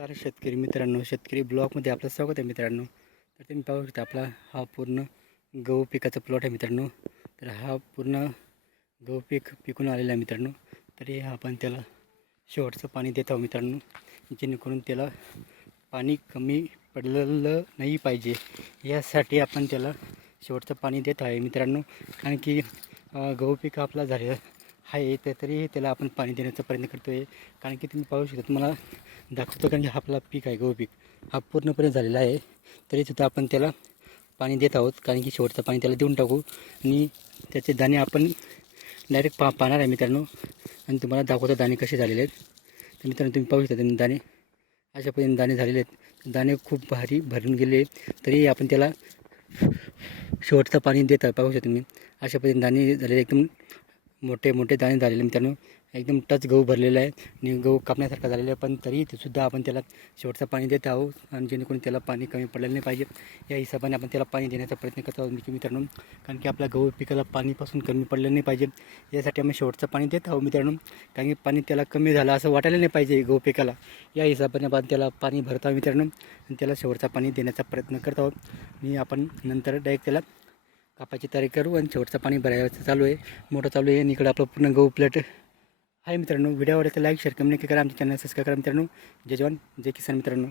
नमस्कार शेतकरी मित्रांनो, शेतकरी ब्लॉगमध्ये आपलं स्वागत आहे मित्रांनो. तर तुम्ही पाहू शकता आपला हा पूर्ण गहू पिकाचा प्लॉट आहे मित्रांनो. तर हा पूर्ण गहू पिकून आलेला आहे मित्रांनो. तरी आपण त्याला शेवटचं पाणी देत आहोत मित्रांनो, जेणेकरून त्याला पाणी कमी पडलेलं नाही पाहिजे, यासाठी आपण त्याला शेवटचं पाणी देत आहे मित्रांनो. कारण की गहू पीक आपला झालेला आहे, तर तरी त्याला आपण पाणी देण्याचा प्रयत्न करतो आहे. कारण की तुम्ही पाहू शकता, तुम्हाला दाखवतो. कारण की आपला पीक आहे, गहू पीक हा पूर्णपणे झालेला आहे, तरीसुद्धा आपण त्याला पाणी देत आहोत. कारण की शेवटचं पाणी त्याला देऊन टाकू आणि त्याचे दाणे आपण डायरेक्ट पाहणार आहे मित्रांनो. आणि तुम्हाला दाखवतो दाणे कसे झालेले आहेत. तर मित्रांनो तुम्ही पाहू शकता, दाणे अशा पद्धतीने दाणे झालेले आहेत. दाणे खूप भारी भरून गेले, तरी आपण त्याला शेवटचं पाणी देत आहे. पाहू शकता तुम्ही, अशा पद्धतीने दाणे झालेले, एकदम मोठे मोठे दाणे झालेले मित्रांनो. एकदम टच गहू भरलेला आहे आणि गहू कापण्यासारखा झालेला आहे, पण तरी सुद्धा आपण त्याला शेवटचं पाणी देत आहोत. आणि जेणेकरून त्याला पाणी कमी पडलेलं नाही पाहिजे, या हिशोबाने आपण त्याला पाणी देण्याचा प्रयत्न करत आहोत मित्रांनो. कारण की आपल्या गहू पिकाला पाणीपासून कमी पडलं नाही पाहिजे, यासाठी आम्ही शेवटचं पाणी देत आहोत मित्रांनो. कारण की पाणी त्याला कमी झालं असं वाटायला नाही पाहिजे गहू पिकाला, या हिशोबाने आपण त्याला पाणी भरत आहोत मित्रांनो. आणि त्याला शेवटचं पाणी देण्याचा प्रयत्न करत आहोत. आणि आपण नंतर डायरेक्ट त्याला कापायची तयारी करू. आणि शेवटचं पाणी भरायचं चालू आहे, मोठं चालू आहे. आणि इकडं आपलं पूर्ण गहू प्लेट आहे मित्रांनो. व्हिडिओ आवडला तर लाईक शेअर कमेंट नक्की करा. आमच्या चॅनल सबस्क्राईब करा मित्रांनो. जय जवान जय किसान मित्रांनो.